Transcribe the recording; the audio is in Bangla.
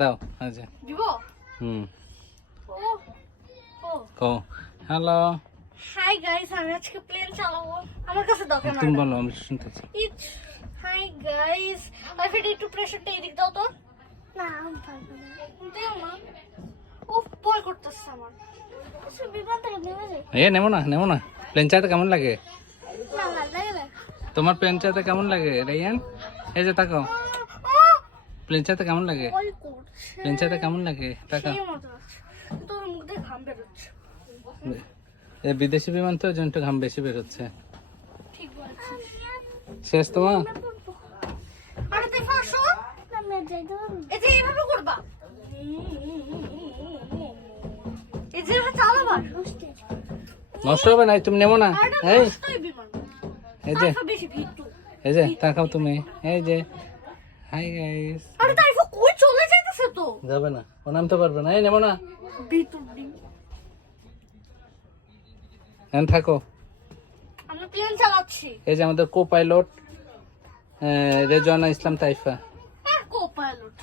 দাও আচ্ছা দিব ও হ্যালো হাই গাইস আমি আজকে প্লেন চালাবো আমার কাছে দাও ক্যামেরা তুমি বলো আমি শুনতেছি হাই গাইস আইফিড একটু প্রেসারটা এদিক দাও তো না আমি পারবো না দাও না উফ ভয় করতেছে আমার সব বিমান থেকে নেমে যাই নেমো না প্লেন চালাতে কেমন লাগে না লাগে না তোমার প্লেন চালাতে কেমন লাগে রাইয়ান এই যে তাকাও প্লেন চালাতে কেমন লাগে ভয় করছে প্লেন চালাতে কেমন লাগে তাকাও সেই মতো আছে তোর মুখ দিয়ে ঘাম বের হচ্ছে এই বিদেশি বিমান তো জন্য ঘাম বেশি বের হচ্ছে ঠিক বলেছিস শেষ তোমার আরে দেখো আসো আমি যাই তো এই যে এইভাবে করবা এই যে চালাবা নষ্ট হবে না তুমি নেমো না এই এই যে বেশি ভিড় এই যে তাকাও তুমি এই যে হাই গাইস আরে তাইফা কই চলে যাইতেছে তো যাবে না ও নামতে পারবে না এই নেমো না ভিতর দিন এখন থাকো আমি প্লেন চালাচ্ছি এই যে আমাদের কো পাইলট রেজওয়ানা ইসলাম তাইফা কো পাইলট